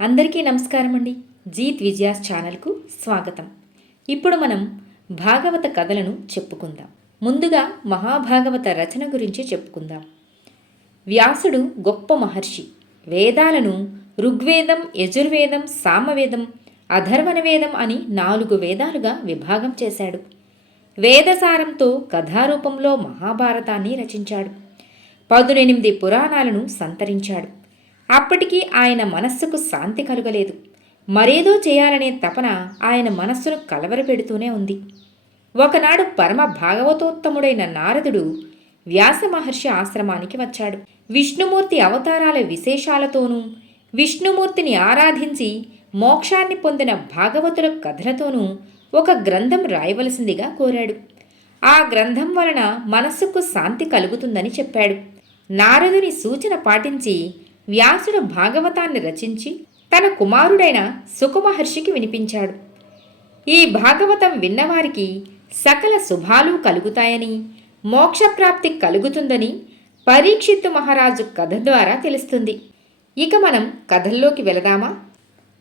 అందరికీ నమస్కారం అండి. జీత్ విజయాస్ ఛానల్కు స్వాగతం. ఇప్పుడు మనం భాగవత కథలను చెప్పుకుందాం. ముందుగా మహాభాగవత రచన గురించి చెప్పుకుందాం. వ్యాసుడు గొప్ప మహర్షి. వేదాలను ఋగ్వేదం యజుర్వేదం సామవేదం అధర్వణ వేదం అని నాలుగు వేదాలుగా విభాగం చేశాడు. వేదసారంతో కథారూపంలో మహాభారతాన్ని రచించాడు. పదునెనిమిది పురాణాలను సంతరించాడు. అప్పటికీ ఆయన మనస్సుకు శాంతి కలుగలేదు. మరేదో చేయాలనే తపన ఆయన మనస్సును కలవరపెడుతూనే ఉంది. ఒకనాడు పరమ భాగవతోత్తముడైన నారదుడు వ్యాస మహర్షి ఆశ్రమానికి వచ్చాడు. విష్ణుమూర్తి అవతారాల విశేషాలతోనూ విష్ణుమూర్తిని ఆరాధించి మోక్షాన్ని పొందిన భాగవతుల కథలతోనూ ఒక గ్రంథం రాయవలసిందిగా కోరాడు. ఆ గ్రంథం వలన మనస్సుకు శాంతి కలుగుతుందని చెప్పాడు. నారదుని సూచన పాటించి వ్యాసుడు భాగవతాన్ని రచించి తన కుమారుడైన సుఖమహర్షికి వినిపించాడు. ఈ భాగవతం విన్నవారికి సకల శుభాలు కలుగుతాయని మోక్షప్రాప్తి కలుగుతుందని పరీక్షిత్తు మహారాజు కథ ద్వారా తెలుస్తుంది. ఇక మనం కథల్లోకి వెళదామా?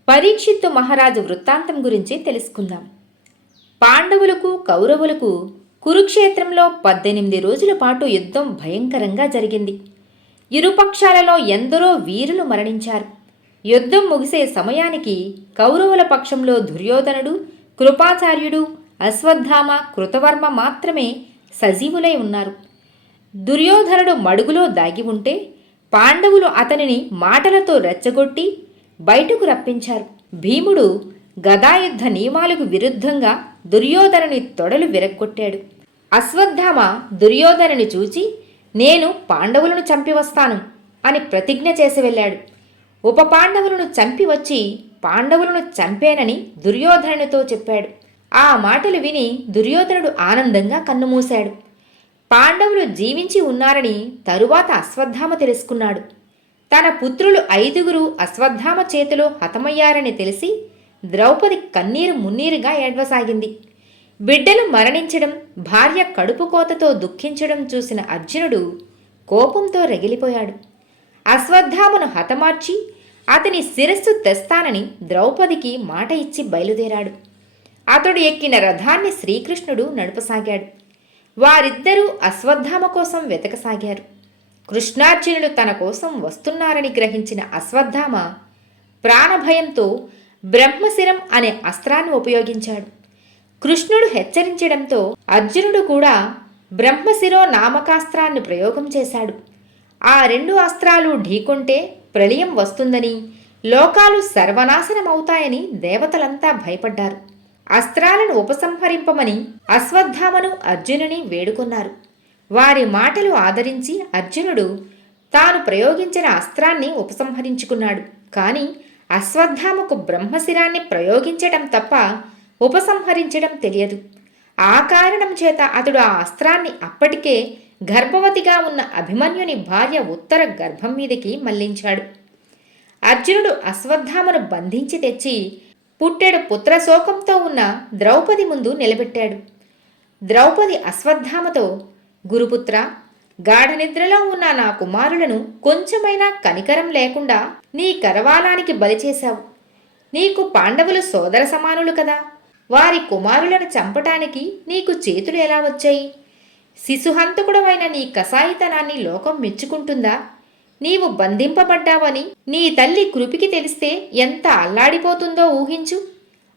పరీక్షిత్తు మహారాజు వృత్తాంతం గురించి తెలుసుకుందాం. పాండవులకు కౌరవులకు కురుక్షేత్రంలో పద్దెనిమిది రోజుల పాటు యుద్ధం భయంకరంగా జరిగింది. ఇరుపక్షాలలో ఎందరో వీరులు మరణించారు. యుద్ధం ముగిసే సమయానికి కౌరవుల పక్షంలో దుర్యోధనుడు కృపాచార్యుడు అశ్వత్థామ కృతవర్మ మాత్రమే సజీవులై ఉన్నారు. దుర్యోధనుడు మడుగులో దాగి ఉంటే పాండవులు అతనిని మాటలతో రెచ్చగొట్టి బయటకు రప్పించారు. భీముడు గదాయుద్ధ నియమాలకు విరుద్ధంగా దుర్యోధనుని తొడలు విరగ్గొట్టాడు. అశ్వత్థామ దుర్యోధనుని చూచి నేను పాండవులను చంపి వస్తాను అని ప్రతిజ్ఞ చేసి వెళ్ళాడు. ఉప పాండవులను చంపి వచ్చి పాండవులను చంపేనని దుర్యోధనునితో చెప్పాడు. ఆ మాటలు విని దుర్యోధనుడు ఆనందంగా కన్నుమూశాడు. పాండవులు జీవించి ఉన్నారని తరువాత అశ్వత్థామ తెలుసుకున్నాడు. తన పుత్రులు ఐదుగురు అశ్వత్థామ చేతిలో హతమయ్యారని తెలిసి ద్రౌపది కన్నీరు మున్నీరుగా ఏడ్వసాగింది. బిడ్డలు మరణించడం భార్య కడుపు కోతతో దుఃఖించడం చూసిన అర్జునుడు కోపంతో రగిలిపోయాడు. అశ్వత్థామను హతమార్చి అతని శిరస్సు తెస్తానని ద్రౌపదికి మాట ఇచ్చి బయలుదేరాడు. అతడు ఎక్కిన రథాన్ని శ్రీకృష్ణుడు నడపసాగాడు. వారిద్దరూ అశ్వత్థామ కోసం వెతకసాగారు. కృష్ణార్జునుడు తన కోసం వస్తున్నారని గ్రహించిన అశ్వత్థామ ప్రాణభయంతో బ్రహ్మశిరం అనే అస్త్రాన్ని ఉపయోగించాడు. కృష్ణుడు హెచ్చరించడంతో అర్జునుడు కూడా బ్రహ్మశిరో నామకాస్త్రాన్ని ప్రయోగం చేశాడు. ఆ రెండు అస్త్రాలు ఢీకొంటే ప్రళయం వస్తుందని లోకాలు సర్వనాశనమవుతాయని దేవతలంతా భయపడ్డారు. అస్త్రాలను ఉపసంహరింపమని అశ్వత్థామను అర్జునుని వేడుకొన్నారు. వారి మాటలు ఆదరించి అర్జునుడు తాను ప్రయోగించిన అస్త్రాన్ని ఉపసంహరించుకున్నాడు. కానీ అశ్వత్థామకు బ్రహ్మశిరాన్ని ప్రయోగించటం తప్ప ఉపసంహరించడం తెలియదు. ఆ కారణం చేత అతడు ఆ అస్త్రాన్ని అప్పటికే గర్భవతిగా ఉన్న అభిమన్యుని భార్య ఉత్తర గర్భం మీదకి మళ్ళించాడు. అర్జునుడు అశ్వత్థామను బంధించి తెచ్చి పుట్టెడు పుత్రశోకంతో ఉన్న ద్రౌపది ముందు నిలబెట్టాడు. ద్రౌపది అశ్వత్థామతో గురుపుత్ర గాఢనిద్రలో ఉన్న నా కుమారులను కొంచెమైనా కనికరం లేకుండా నీ కరవాలానికి బలి చేశావు. నీకు పాండవులు సోదర సమానులు కదా. వారి కుమారులను చంపటానికి నీకు చేతులు ఎలా వచ్చాయి? శిశుహంతకుడమైన నీ కసాయితనాన్ని లోకం మెచ్చుకుంటుందా? నీవు బంధింపబడ్డావని నీ తల్లి కృపికి తెలిస్తే ఎంత అల్లాడిపోతుందో ఊహించు.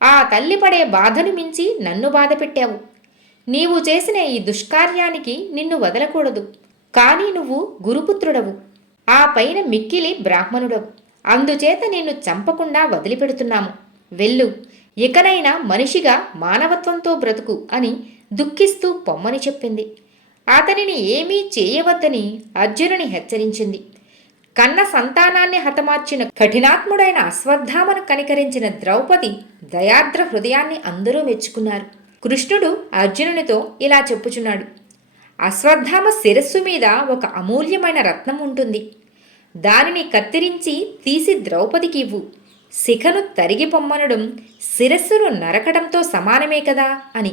ఆ తల్లి పడే బాధను మించి నన్ను బాధపెట్టావు నీవు చేసిన ఈ దుష్కార్యానికి నిన్ను వదలకూడదు. కానీ నువ్వు గురుపుత్రుడవు. ఆ పైన మిక్కిలి బ్రాహ్మణుడవు. అందుచేత నిన్ను చంపకుండా వదిలిపెడుతున్నాము. వెళ్ళు. ఇకనైనా మనిషిగా మానవత్వంతో బ్రతుకు అని దుఃఖిస్తూ పొమ్మని చెప్పింది. అతనిని ఏమీ చేయవద్దని అర్జునుని హెచ్చరించింది. కన్న సంతానాన్ని హతమార్చిన కఠినాత్ముడైన అశ్వత్థామను కనికరించిన ద్రౌపది దయాద్ర హృదయాన్ని అందరూ మెచ్చుకున్నారు. కృష్ణుడు అర్జునునితో ఇలా చెప్పుచున్నాడు. అశ్వత్థామ శిరస్సు మీద ఒక అమూల్యమైన రత్నం ఉంటుంది. దానిని కత్తిరించి తీసి ద్రౌపదికి ఇవ్వు. శిఖను తరిగి పొమ్మనడం శిరస్సును నరకడంతో సమానమే కదా అని.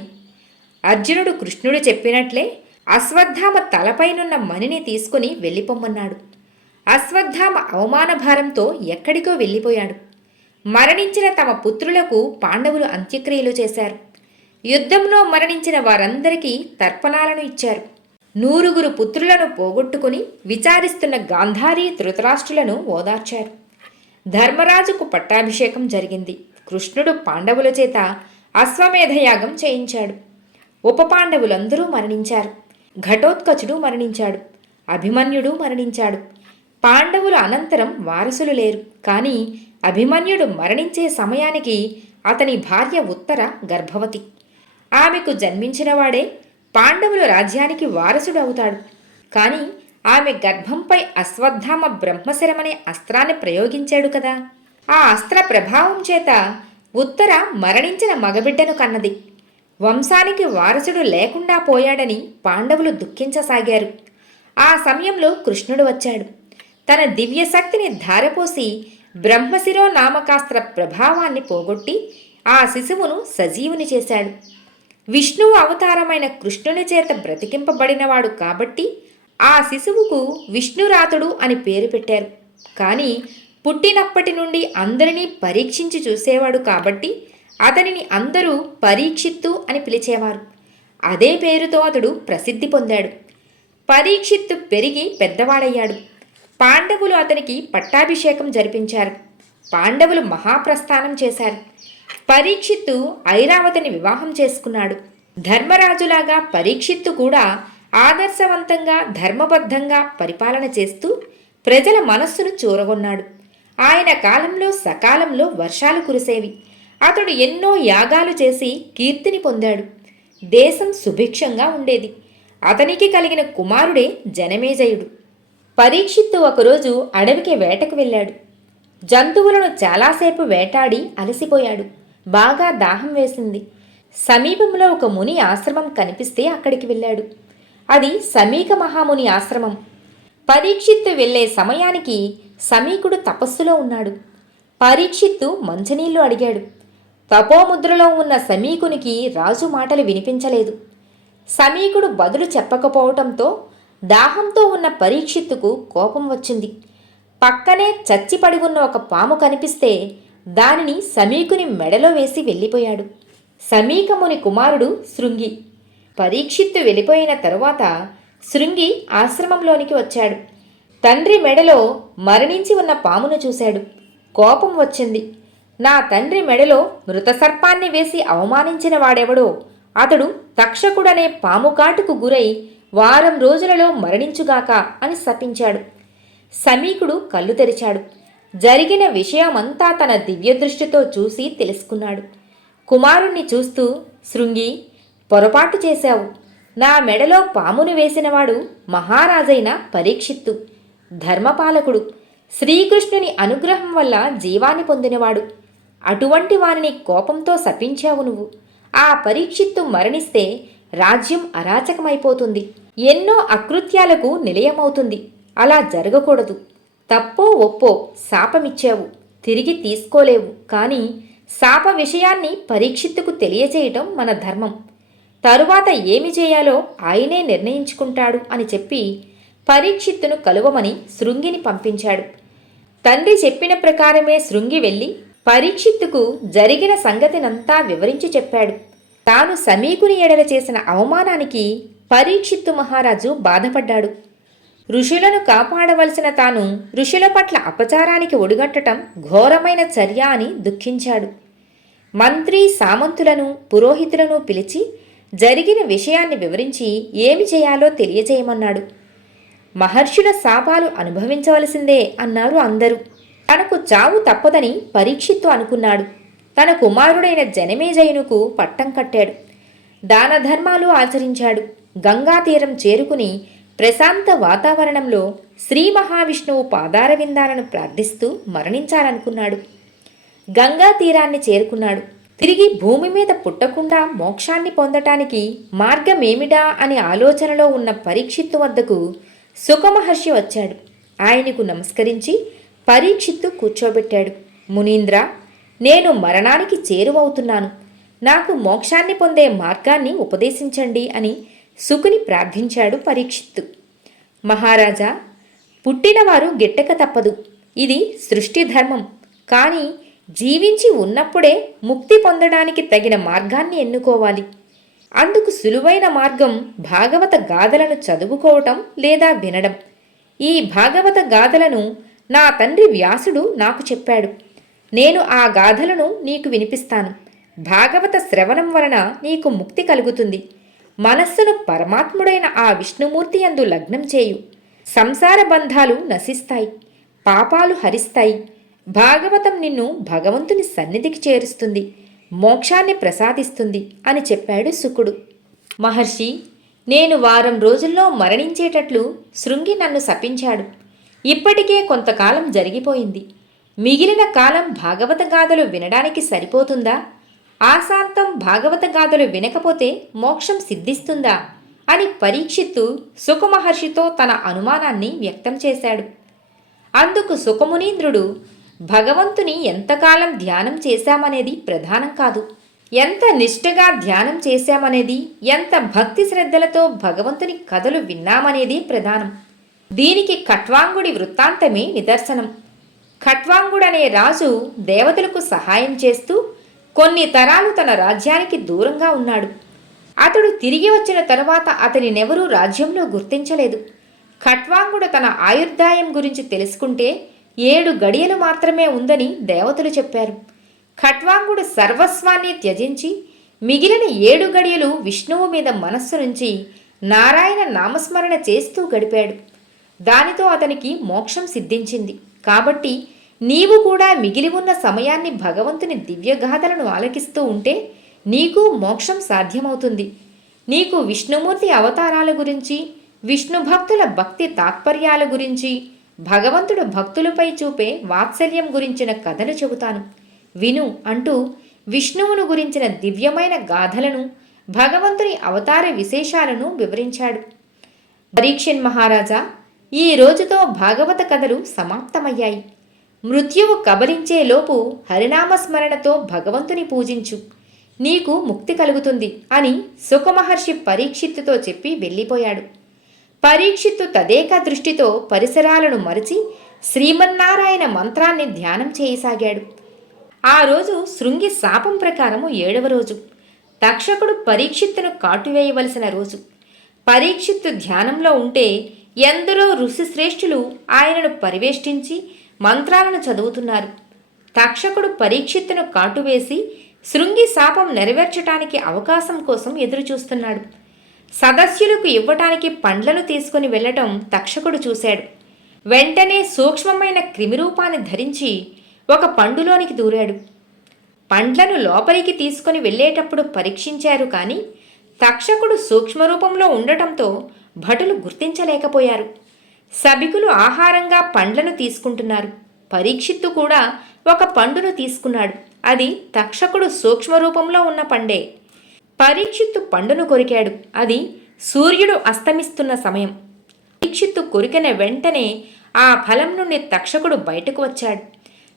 అర్జునుడు కృష్ణుడు చెప్పినట్లే అశ్వత్థామ తలపైనున్న మణిని తీసుకుని వెళ్ళిపోమ్మన్నాడు. అశ్వత్థామ అవమాన భారంతో ఎక్కడికో వెళ్ళిపోయాడు. మరణించిన తమ పుత్రులకు పాండవులు అంత్యక్రియలు చేశారు. యుద్ధంలో మరణించిన వారందరికీ తర్పణాలను ఇచ్చారు. నూరుగురు పుత్రులను పోగొట్టుకుని విచారిస్తున్న గాంధారీ ధృతరాష్ట్రులను ఓదార్చారు. ధర్మరాజుకు పట్టాభిషేకం జరిగింది. కృష్ణుడు పాండవుల చేత అశ్వమేధయాగం చేయించాడు. ఉప పాండవులందరూ మరణించారు. ఘటోత్కచుడు మరణించాడు. అభిమన్యుడు మరణించాడు. పాండవుల అనంతరం వారసులు లేరు. కానీ అభిమన్యుడు మరణించే సమయానికి అతని భార్య ఉత్తర గర్భవతి. ఆమెకు జన్మించినవాడే పాండవుల రాజ్యానికి వారసుడు అవుతాడు కానీ ఆమె గర్భంపై అశ్వత్థామ బ్రహ్మశరమనే అస్త్రాన్ని ప్రయోగించాడు కదా. ఆ అస్త్ర ప్రభావం చేత ఉత్తర మరణించిన మగబిడ్డను కన్నది. వంశానికి వారసుడు లేకుండా పోయాడని పాండవులు దుఃఖించసాగారు. ఆ సమయంలో కృష్ణుడు వచ్చాడు. తన దివ్యశక్తిని ధారపోసి బ్రహ్మశిరో నామకాస్త్ర ప్రభావాన్ని పోగొట్టి ఆ శిశువును సజీవుని చేశాడు. విష్ణువు అవతారమైన కృష్ణుని చేత బ్రతికింపబడినవాడు కాబట్టి ఆ శిశువుకు విష్ణురాతుడు అని పేరు పెట్టారు. కానీ పుట్టినప్పటి నుండి అందరినీ పరీక్షించి చూసేవాడు కాబట్టి అతనిని అందరూ పరీక్షిత్తు అని పిలిచేవారు. అదే పేరుతో అతడు ప్రసిద్ధి పొందాడు. పరీక్షిత్తు పెరిగి పెద్దవాడయ్యాడు. పాండవులు అతనికి పట్టాభిషేకం జరిపించారు. పాండవులు మహాప్రస్థానం చేశారు. పరీక్షిత్తు ఐరావతిని వివాహం చేసుకున్నాడు. ధర్మరాజులాగా పరీక్షిత్తు కూడా ఆదర్శవంతంగా ధర్మబద్ధంగా పరిపాలన చేస్తూ ప్రజల మనస్సును చూరగొన్నాడు. ఆయన కాలంలో సకాలంలో వర్షాలు కురిసేవి. అతడు ఎన్నో యాగాలు చేసి కీర్తిని పొందాడు. దేశం సుభిక్షంగా ఉండేది. అతనికి కలిగిన కుమారుడే జనమేజయుడు. పరీక్షిత్తు ఒకరోజు అడవికి వేటకు వెళ్ళాడు. జంతువులను చాలాసేపు వేటాడి అలసిపోయాడు. బాగా దాహం వేసింది. సమీపంలో ఒక ముని ఆశ్రమం కనిపిస్తే అక్కడికి వెళ్ళాడు. అది సమీక మహాముని ఆశ్రమం. పరీక్షిత్తు వెళ్ళే సమయానికి సమీకుడు తపస్సులో ఉన్నాడు. పరీక్షిత్తు మంచినీళ్ళు అడిగాడు. తపోముద్రలో ఉన్న సమీకునికి రాజు మాటలు వినిపించలేదు. సమీకుడు బదులు చెప్పకపోవటంతో దాహంతో ఉన్న పరీక్షిత్తుకు కోపం వచ్చింది. పక్కనే చచ్చిపడి ఉన్న ఒక పాము కనిపిస్తే దానిని సమీకుని మెడలో వేసి వెళ్ళిపోయాడు. సమీకముని కుమారుడు శృంగి. పరీక్షిత్తు వెళ్ళిపోయిన తరువాత శృంగి ఆశ్రమంలోనికి వచ్చాడు. తండ్రి మెడలో మరణించి ఉన్న పామును చూశాడు. కోపం వచ్చింది. నా తండ్రి మెడలో మృత సర్పాన్ని వేసి అవమానించిన వాడెవడో అతడు తక్షకుడనే పాము కాటుకు గురై వారం రోజులలో మరణించుగాక అని శపించాడు. సమీకుడు కళ్ళు తెరిచాడు. జరిగిన విషయమంతా తన దివ్యదృష్టితో చూసి తెలుసుకున్నాడు. కుమారుణ్ణి చూస్తూ శృంగి పొరపాటు చేశావు. నా మెడలో పామును వేసినవాడు మహారాజైన పరీక్షిత్తు. ధర్మపాలకుడు. శ్రీకృష్ణుని అనుగ్రహం వల్ల జీవాన్ని పొందినవాడు. అటువంటి వారిని కోపంతో శపించావు నువ్వు. ఆ పరీక్షిత్తు మరణిస్తే రాజ్యం అరాచకమైపోతుంది. ఎన్నో అకృత్యాలకు నిలయమవుతుంది. అలా జరగకూడదు. తప్పో ఒప్పో శాపమిచ్చావు. తిరిగి తీసుకోలేవు. కానీ శాప విషయాన్ని పరీక్షిత్తుకు తెలియచేయటం మన ధర్మం. తరువాత ఏమి చేయాలో ఆయనే నిర్ణయించుకుంటాడు అని చెప్పి పరీక్షిత్తును కలువమని శృంగిని పంపించాడు. తండ్రి చెప్పిన ప్రకారమే శృంగి వెళ్ళి పరీక్షిత్తుకు జరిగిన సంగతినంతా వివరించి చెప్పాడు. తాను సమీకుని ఎడల చేసిన అవమానానికి పరీక్షిత్తు మహారాజు బాధపడ్డాడు. ఋషులను కాపాడవలసిన తాను ఋషుల పట్ల అపచారానికి ఒడిగట్టడం ఘోరమైన చర్య అని దుఃఖించాడు. మంత్రి సామంతులను పురోహితులను పిలిచి జరిగిన విషయాన్ని వివరించి ఏమి చేయాలో తెలియజేయమన్నాడు మహర్షుల శాపాలు అనుభవించవలసిందే అన్నారు అందరూ. తనకు చావు తప్పదని పరీక్షిత్తు అనుకున్నాడు. తన కుమారుడైన జనమేజయునుకు పట్టం కట్టాడు. దాన ధర్మాలు ఆచరించాడు. గంగా తీరం చేరుకుని ప్రశాంత వాతావరణంలో శ్రీ మహావిష్ణువు పాదార విందాలను ప్రార్థిస్తూ మరణించాలనుకున్నాడు. గంగా తీరాన్ని చేరుకున్నాడు. తిరిగి భూమి మీద పుట్టకుండా మోక్షాన్ని పొందటానికి మార్గమేమిటా అనే ఆలోచనలో ఉన్న పరీక్షిత్తు వద్దకు సుఖమహర్షి వచ్చాడు. ఆయనకు నమస్కరించి పరీక్షిత్తు కూర్చోబెట్టాడు. మునీంద్ర నేను మరణానికి చేరువవుతున్నాను. నాకు మోక్షాన్ని పొందే మార్గాన్ని ఉపదేశించండి అని సుకుని ప్రార్థించాడు పరీక్షిత్తు. మహారాజా పుట్టినవారు గిట్టక తప్పదు. ఇది సృష్టి ధర్మం. కానీ జీవించి ఉన్నప్పుడే ముక్తి పొందడానికి తగిన మార్గాన్ని ఎన్నుకోవాలి. అందుకు సులువైన మార్గం భాగవత గాథలను చదువుకోవటం లేదా వినడం. ఈ భాగవత గాథలను నా తండ్రి వ్యాసుడు నాకు చెప్పాడు. నేను ఆ గాథలను నీకు వినిపిస్తాను. భాగవత శ్రవణం వలన నీకు ముక్తి కలుగుతుంది. మనస్సును పరమాత్ముడైన ఆ విష్ణుమూర్తి యందు లగ్నం చేయు. సంసార బంధాలు నశిస్తాయి. పాపాలు హరిస్తాయి. భాగవతం నిన్ను భగవంతుని సన్నిధికి చేరుస్తుంది మోక్షాన్ని ప్రసాదిస్తుంది అని చెప్పాడు శుకుడు. మహర్షి నేను వారం రోజుల్లో మరణించేటట్లు శృంగి నన్ను శపించాడు. ఇప్పటికే కొంతకాలం జరిగిపోయింది. మిగిలిన కాలం భాగవత గాథలు వినడానికి సరిపోతుందా? ఆశాంతం భాగవత గాథలు వినకపోతే మోక్షం సిద్ధిస్తుందా? అని పరీక్షిత్తు సుఖమహర్షితో తన అనుమానాన్ని వ్యక్తం చేశాడు. అందుకు సుఖమునీంద్రుడు భగవంతుని ఎంతకాలం ధ్యానం చేశామనేది ప్రధానం కాదు. ఎంత నిష్ఠగా ధ్యానం చేశామనేది ఎంత భక్తి శ్రద్ధలతో భగవంతుని కథలు విన్నామనేది ప్రధానం. దీనికి ఖట్వాంగుడి వృత్తాంతమే నిదర్శనం. ఖట్వాంగుడనే రాజు దేవతలకు సహాయం చేస్తూ కొన్ని తరాలు తన రాజ్యానికి దూరంగా ఉన్నాడు. అతడు తిరిగి వచ్చిన తరువాత అతనినెవరూ రాజ్యంలో గుర్తించలేదు. ఖట్వాంగుడు తన ఆయుర్దాయం గురించి తెలుసుకుంటే ఏడు గడియలు మాత్రమే ఉందని దేవతలు చెప్పారు. ఖట్వాంగుడు సర్వస్వాన్ని త్యజించి మిగిలిన ఏడు గడియలు విష్ణువు మీద మనస్సు నుంచి నారాయణ నామస్మరణ చేస్తూ గడిపాడు. దానితో అతనికి మోక్షం సిద్ధించింది. కాబట్టి నీవు కూడా మిగిలి ఉన్న సమయాన్ని భగవంతుని దివ్యగాథలను ఆలకిస్తూ ఉంటే నీకు మోక్షం సాధ్యమవుతుంది. నీకు విష్ణుమూర్తి అవతారాల గురించి విష్ణు భక్తుల భక్తి తాత్పర్యాల గురించి భగవంతుడు భక్తులపై చూపే వాత్సల్యం గురించిన కథలు చెబుతాను. విను అంటూ విష్ణువును గురించిన దివ్యమైన గాథలను భగవంతుని అవతార విశేషాలను వివరించాడు. పరీక్షన్ మహారాజా ఈ రోజుతో భాగవత కథలు సమాప్తమయ్యాయి. మృత్యువు కబలించేలోపు హరినామస్మరణతో భగవంతుని పూజించు. నీకు ముక్తి కలుగుతుంది అని సుఖమహర్షి పరీక్షిత్తుతో చెప్పి వెళ్ళిపోయాడు. పరీక్షిత్తు తదేక దృష్టితో పరిసరాలను మరిచి శ్రీమన్నారాయణ మంత్రాన్ని ధ్యానం చేయసాగాడు. ఆ రోజు శృంగి శాపం ప్రకారము ఏడవ రోజు. తక్షకుడు పరీక్షిత్తును కాటువేయవలసిన రోజు. పరీక్షిత్తు ధ్యానంలో ఉంటే ఎందరో ఋషిశ్రేష్ఠులు ఆయనను పరివేష్టించి మంత్రాలను చదువుతున్నారు. తక్షకుడు పరీక్షిత్తును కాటువేసి శృంగి శాపం నెరవేర్చటానికి అవకాశం కోసం ఎదురుచూస్తున్నాడు. సదస్యులకు ఇవ్వటానికి పండ్లను తీసుకుని వెళ్ళటం తక్షకుడు చూశాడు. వెంటనే సూక్ష్మమైన క్రిమిరూపాన్ని ధరించి ఒక పండులోనికి దూరాడు. పండ్లను లోపలికి తీసుకుని వెళ్ళేటప్పుడు పరీక్షించారు కానీ తక్షకుడు సూక్ష్మరూపంలో ఉండటంతో భటులు గుర్తించలేకపోయారు. సభికులు ఆహారంగా పండ్లను తీసుకుంటున్నారు. పరీక్షిత్తు కూడా ఒక పండును తీసుకున్నాడు. అది తక్షకుడు సూక్ష్మరూపంలో ఉన్న పండే. పరీక్షిత్తు పండును కొరికాడు. అది సూర్యుడు అస్తమిస్తున్న సమయం. పరీక్షిత్తు కొరికిన వెంటనే ఆ ఫలం నుండి తక్షకుడు బయటకు వచ్చాడు.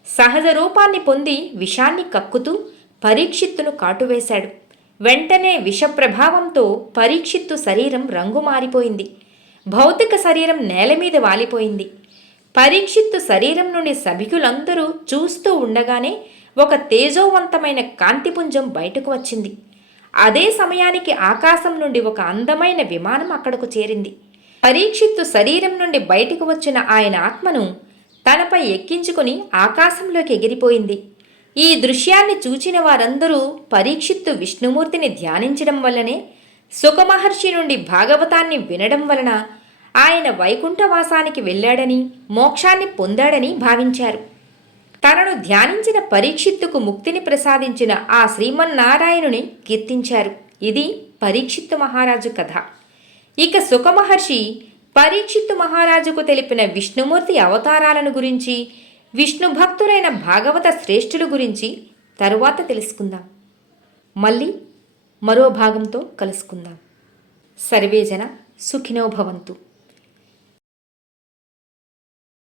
సహజ రూపాన్ని పొంది విషాన్ని కక్కుతూ పరీక్షిత్తును కాటువేశాడు. వెంటనే విషప్రభావంతో పరీక్షిత్తు శరీరం రంగు మారిపోయింది. భౌతిక శరీరం నేల మీద వాలిపోయింది. పరీక్షిత్తు శరీరం నుండి సభికులందరూ చూస్తూ ఉండగానే ఒక తేజోవంతమైన కాంతిపుంజం బయటకు వచ్చింది. అదే సమయానికి ఆకాశం నుండి ఒక అందమైన విమానం అక్కడకు చేరింది. పరీక్షిత్తు శరీరం నుండి బయటకు వచ్చిన ఆయన ఆత్మను తనపై ఎక్కించుకుని ఆకాశంలోకి ఎగిరిపోయింది. ఈ దృశ్యాన్ని చూచిన వారందరూ పరీక్షిత్తు విష్ణుమూర్తిని ధ్యానించడం వల్లనే సుఖమహర్షి నుండి భాగవతాన్ని వినడం వలన ఆయన వైకుంఠవాసానికి వెళ్ళాడని మోక్షాన్ని పొందాడని భావించారు. తనను ధ్యానించిన పరీక్షిత్తుకు ముక్తిని ప్రసాదించిన ఆ శ్రీమన్నారాయణుని కీర్తించారు. ఇది పరీక్షిత్తు మహారాజు కథ. ఇక సుఖమహర్షి పరీక్షిత్తు మహారాజుకు తెలిపిన విష్ణుమూర్తి అవతారాలను గురించి విష్ణు భక్తులైన భాగవత శ్రేష్ఠుల గురించి తరువాత తెలుసుకుందాం. మళ్ళీ మరో భాగంతో కలుసుకుందాం. సర్వేజన సుఖినోభవంతు